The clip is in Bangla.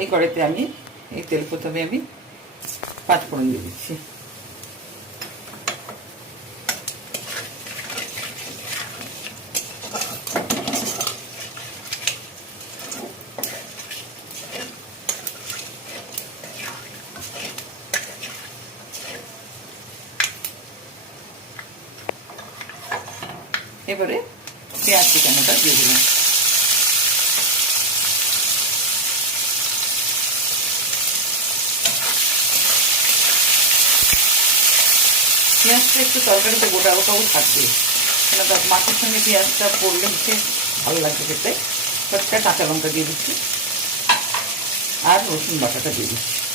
এই কড়াইতে আমি এই তেল প্রথমে আমি 5 ফোড়ন দিয়ে দিচ্ছি। এবারে পেঁয়াজ কুচানোটা দিয়ে দিলাম। পেঁয়াজটা একটু তরকারিতে গোটা গোটাও থাকবে, কেন মাছের সঙ্গে পেঁয়াজটা পড়লে হচ্ছে ভালো লাগবে খেতে। কয়েকটা কাঁচা লঙ্কা দিয়ে দিচ্ছি আর রসুন বাটাটা দিয়ে দিচ্ছি।